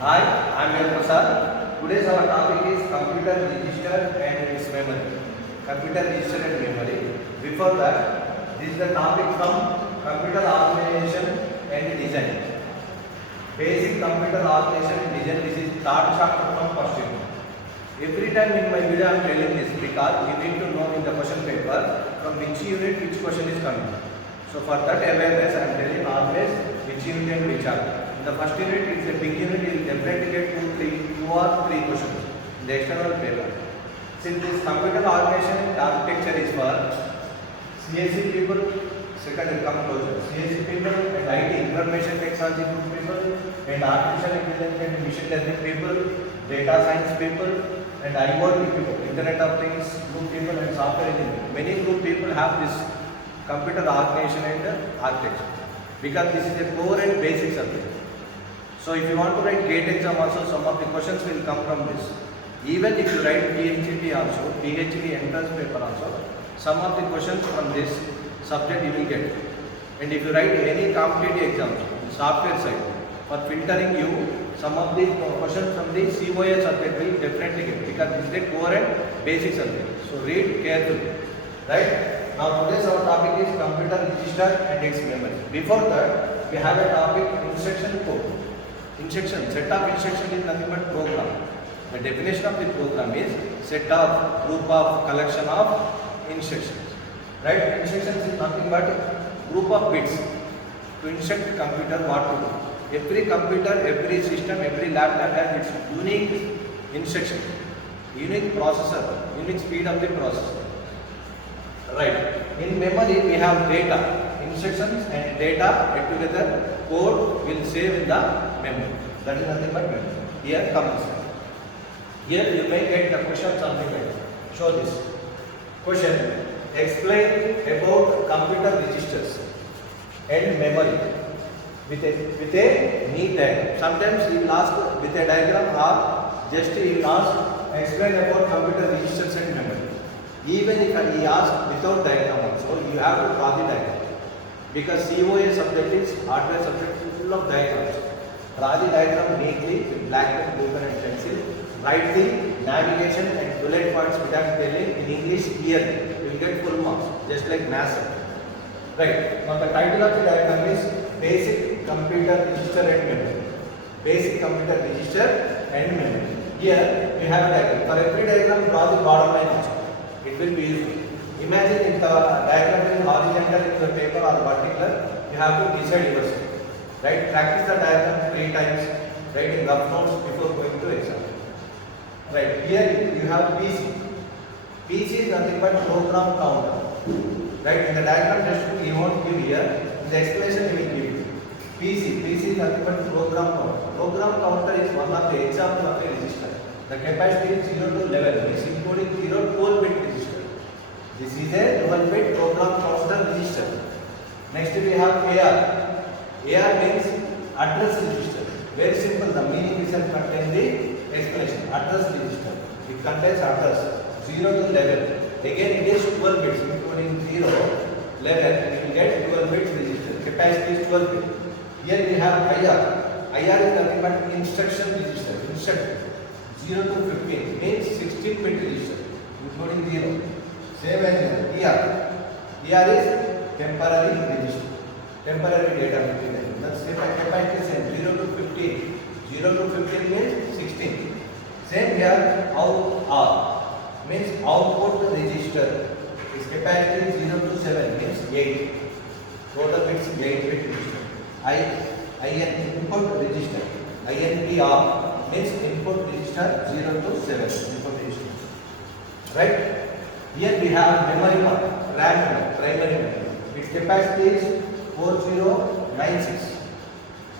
Hi, I am your Prasad. Today's our topic is computer register and its memory. Computer register and memory. Before that, this is the topic from computer organization and design. Basic computer organization and design. This is third chapter from first unit. Every time in my video I am telling this because you need to know in the question paper from which unit which question is coming. So for that awareness I am telling always which unit and which are. In the first unit it is a big unit, you will definitely get two or three questions in the external paper. Since this computer organization and architecture is for CSE people, second will come closer. CSE people and IT information technology people and artificial intelligence and machine learning people, data science people and IoT people, Internet of Things group people and software engineering. Many group people have this computer organization and architecture because this is a core and basic subject. So if you want to write GATE exam also, some of the questions will come from this. Even if you write PhD also, PhD entrance paper also, some of the questions from this subject you will get. And if you write any competitive exams, software side, for filtering you, some of the questions from the COA subject will definitely get because this is a core and basic subject. So read carefully. Right? Now today's our topic is computer register and its memory. Before that, we have a topic instruction code. Instruction, set of instruction is nothing but program. The definition of the program is set of group of collection of instructions. Right? Instructions is nothing but group of bits to instruct the computer what to do. Every computer, every system, every laptop has its unique instruction, unique processor, unique speed of the processor. Right. In memory we have data. Instructions and data add together, code will save in the memory. That is nothing but memory. Here comes. Here you may get the question something like this. Show this. Question. Explain about computer registers and memory with a neat diagram. Sometimes he will ask with a diagram or just he will ask explain about computer registers and memory. Even if he asks without diagram also, you have to draw the diagram. Because COA subject is hardware subject full of diagrams. Draw the diagram neatly with black pen, blue pen and pencil. Write the navigation and bullet points without telling in English clearly. You will get full marks, just like math. Right. Now the title of the diagram is Basic Computer Register and Memory. Basic Computer Register and Memory. Here we have a diagram. For every diagram, draw the bottom line also. It will be useful. Imagine if the diagram is horizontal in the paper or vertical, you have to decide yourself. Right? Practice the diagram 3 times, writing rough notes before going to exam. Right? Here you have PC. PC is nothing but program counter. Right? In the diagram just he won't give here. In the explanation he will give you. PC is nothing but program counter. Program counter is one of the example of a register. The capacity is 0 to 11, is including 0 to 12 bit register. This is a 12 bit program counter register. Next we have AR. AR means address register. Very simple, the meaning itself contains the explanation. Address register. It contains address 0 to 11. Again it is 12 bits, including 0, 11, you will get 12 bits register. Capacity is 12 bit. Here we have IR. IR is nothing but instruction register. Instruction. 0 to 15 means 16 bit register, including 0. Same as ER. ER is temporary register. Temporary data retrieval. That's the capacity same 0 to 15. 0 to 15 means 16. Same here out R means output register. Its capacity is 0 to 7 means 8. Total bits 8 bit register. IN input register. INPR means input register 0 to 7 input register. Right? Here we have memory part, RAM memory, primary memory. Its capacity is 4096.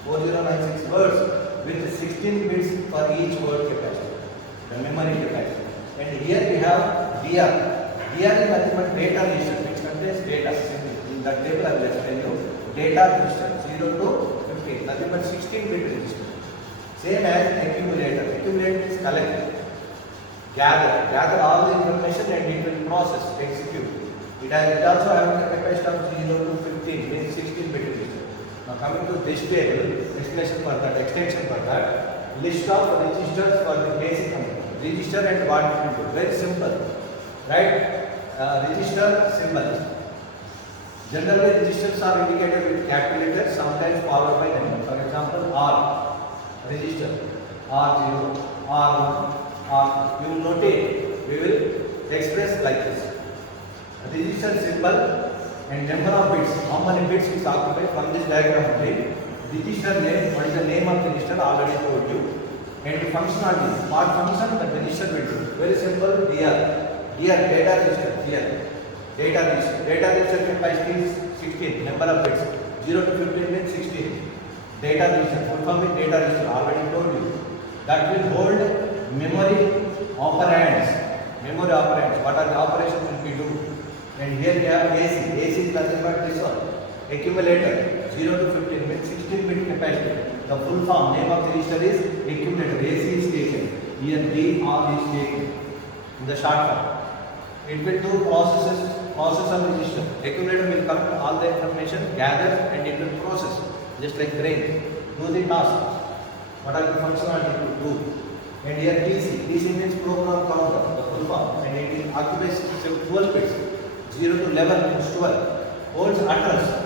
4096 words with 16 bits for each word capacity. The memory capacity. And here we have DR. DR is nothing but data register which contains data. In that table I will explain you. Data register 0 to 15. Nothing but 16 bit register. Same as accumulator. Accumulator is collect, gather all the information and it will process, execute. It also has a capacity of 0 to 15, means 16 bit register. Now coming to this table, explanation for that, extension for that. list of registers for the basic register and what it will do. Very simple, right? Register symbol. Generally, registers are indicated with capital letters, sometimes followed by number. For example, R register, R0, R1, R. You will notate. We will express like this. Register symbol and number of bits. How many bits is occupied from this diagram only. Register name. What is the name of the register? Already told you. And the functionality. What function the register will do? Very simple. Here data register. Here data register. Data register capacity is 16. Number of bits. 0 to 15 means 16. Data register. Full form is data register. Already told you. That will hold memory operands. Memory operands. What are the operations will we do? And here we have AC. AC is nothing but this one. Accumulator. 0 to 15 means 16 bit capacity. The full form name of the register is accumulator. AC is taken. Here DR is taken in the short form. It will do process of register. Accumulator will collect all the information, gather, and it will process. Just like brain. Do the task. What are the functionality to do? And here DC. DC means program counter. The full form. And it occupies 12 bits. 0 to 11 means 12. Holds address.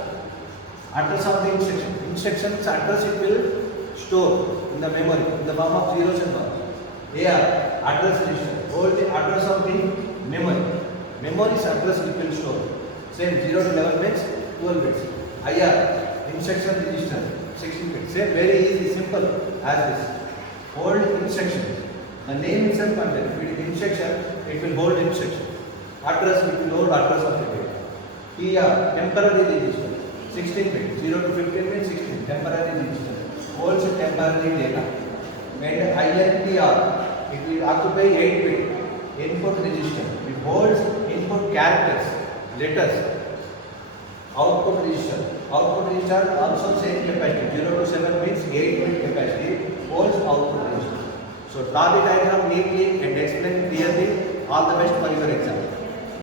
Address of the instruction. Instruction's address it will store in the memory in the form of zeros and ones. AR address register. Hold the address of the memory. Memory's address it will store. Same 0 to 11 means 12 bits. IR instruction register 16 bits. Same very easy, simple as this. Hold instruction. The name itself contains. If it is instruction, it will hold instruction. Address it will hold address of the data. TR temporary register 16 bit. 0 to 15 means 16. Temporary register holds temporary data. And INTR it will occupy 8 bit input register. It holds input characters, letters. Output register. Output register also same capacity. 0 to 7 means 8 bit capacity holds output register. So draw the diagram neatly and explain clearly. All the best for your exam.